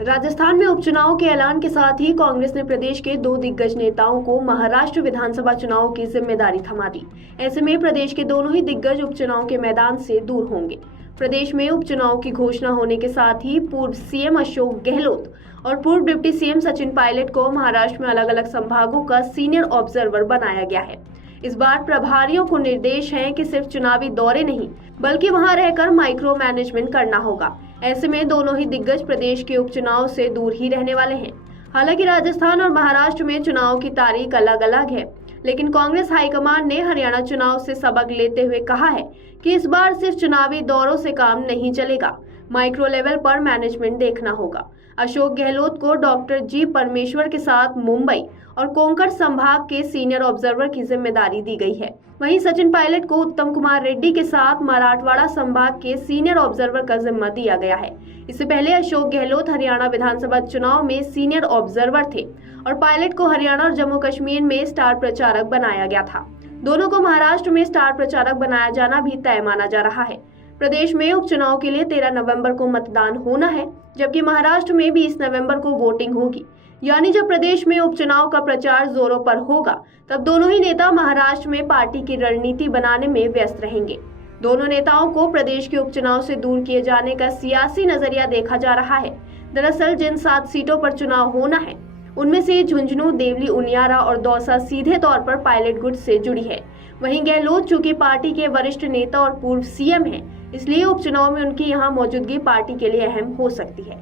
राजस्थान में उपचुनाव के ऐलान के साथ ही कांग्रेस ने प्रदेश के दो दिग्गज नेताओं को महाराष्ट्र विधानसभा चुनाव की जिम्मेदारी थमा दी। ऐसे में प्रदेश के दोनों ही दिग्गज उपचुनाव के मैदान से दूर होंगे। प्रदेश में उपचुनाव की घोषणा होने के साथ ही पूर्व सीएम अशोक गहलोत और पूर्व डिप्टी सीएम सचिन पायलट को महाराष्ट्र में अलग अलग संभागों का सीनियर ऑब्जर्वर बनाया गया है। इस बार प्रभारियों को निर्देश है कि सिर्फ चुनावी दौरे नहीं बल्कि वहां रहकर माइक्रो मैनेजमेंट करना होगा। ऐसे में दोनों ही दिग्गज प्रदेश के उपचुनाव से दूर ही रहने वाले हैं। हालांकि राजस्थान और महाराष्ट्र में चुनाव की तारीख अलग अलग है, लेकिन कांग्रेस हाईकमान ने हरियाणा चुनाव से सबक लेते हुए कहा है कि इस बार सिर्फ चुनावी दौरों से काम नहीं चलेगा, माइक्रो लेवल पर मैनेजमेंट देखना होगा। अशोक गहलोत को डॉक्टर जी परमेश्वर के साथ मुंबई और कोंकण संभाग के सीनियर ऑब्जर्वर की जिम्मेदारी दी गई है। वहीं सचिन पायलट को उत्तम कुमार रेड्डी के साथ मराठवाड़ा संभाग के सीनियर ऑब्जर्वर का जिम्मा दिया गया है। इससे पहले अशोक गहलोत हरियाणा विधानसभा चुनाव में सीनियर ऑब्जर्वर थे और पायलट को हरियाणा और जम्मू कश्मीर में स्टार प्रचारक बनाया गया था। दोनों को महाराष्ट्र में स्टार प्रचारक बनाया जाना भी तय माना जा रहा है। प्रदेश में उपचुनाव के लिए 13 नवंबर को मतदान होना है, जबकि महाराष्ट्र में 20 नवंबर को वोटिंग होगी। यानी जब प्रदेश में उपचुनाव का प्रचार जोरों पर होगा, तब दोनों ही नेता महाराष्ट्र में पार्टी की रणनीति बनाने में व्यस्त रहेंगे। दोनों नेताओं को प्रदेश के उपचुनाव से दूर किए जाने का सियासी नजरिया देखा जा रहा है। दरअसल जिन 7 सीटों पर चुनाव होना है, उनमें से झुंझुनू, देवली, उनियारा और दौसा सीधे तौर पर पायलट गुट से जुड़ी है। वहीं गहलोत चूंकि पार्टी के वरिष्ठ नेता और पूर्व सीएम हैं, इसलिए उपचुनाव में उनकी यहां मौजूदगी पार्टी के लिए अहम हो सकती है।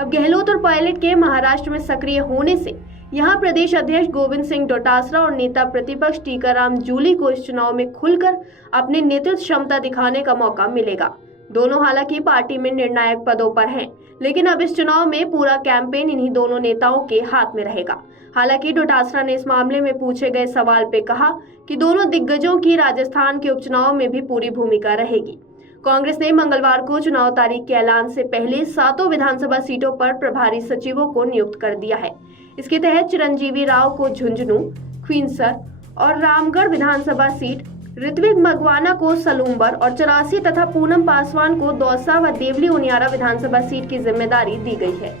अब गहलोत और पायलट के महाराष्ट्र में सक्रिय होने से यहां प्रदेश अध्यक्ष गोविंद सिंह डोटासरा और नेता प्रतिपक्ष टीकाराम जूली को इस चुनाव में खुलकर अपने नेतृत्व क्षमता दिखाने का मौका मिलेगा। दोनों हालांकि पार्टी में निर्णायक पदों पर हैं, लेकिन अब इस चुनाव में पूरा कैंपेन इन्हीं दोनों नेताओं के हाथ में रहेगा। हालांकि डोटासरा ने इस मामले में पूछे गए सवाल पे कहा कि दोनों दिग्गजों की राजस्थान के उपचुनाव में भी पूरी भूमिका रहेगी। कांग्रेस ने मंगलवार को चुनाव तारीख के ऐलान से पहले 7 विधानसभा सीटों पर प्रभारी सचिवों को नियुक्त कर दिया है। इसके तहत चिरंजीवी राव को झुंझुनू, खींवसर और रामगढ़ विधानसभा सीट, ऋत्विक मकवाना को सलूम्बर और 84 तथा पूनम पासवान को दौसा व देवली उनियारा विधानसभा सीट की जिम्मेदारी दी गई है।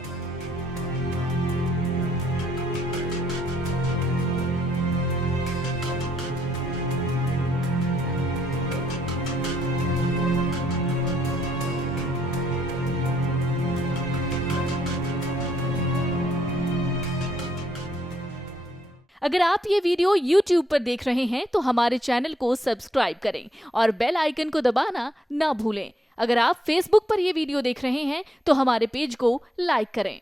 अगर आप ये वीडियो YouTube पर देख रहे हैं तो हमारे चैनल को सब्सक्राइब करें और बेल आइकन को दबाना ना भूलें। अगर आप Facebook पर ये वीडियो देख रहे हैं तो हमारे पेज को लाइक करें।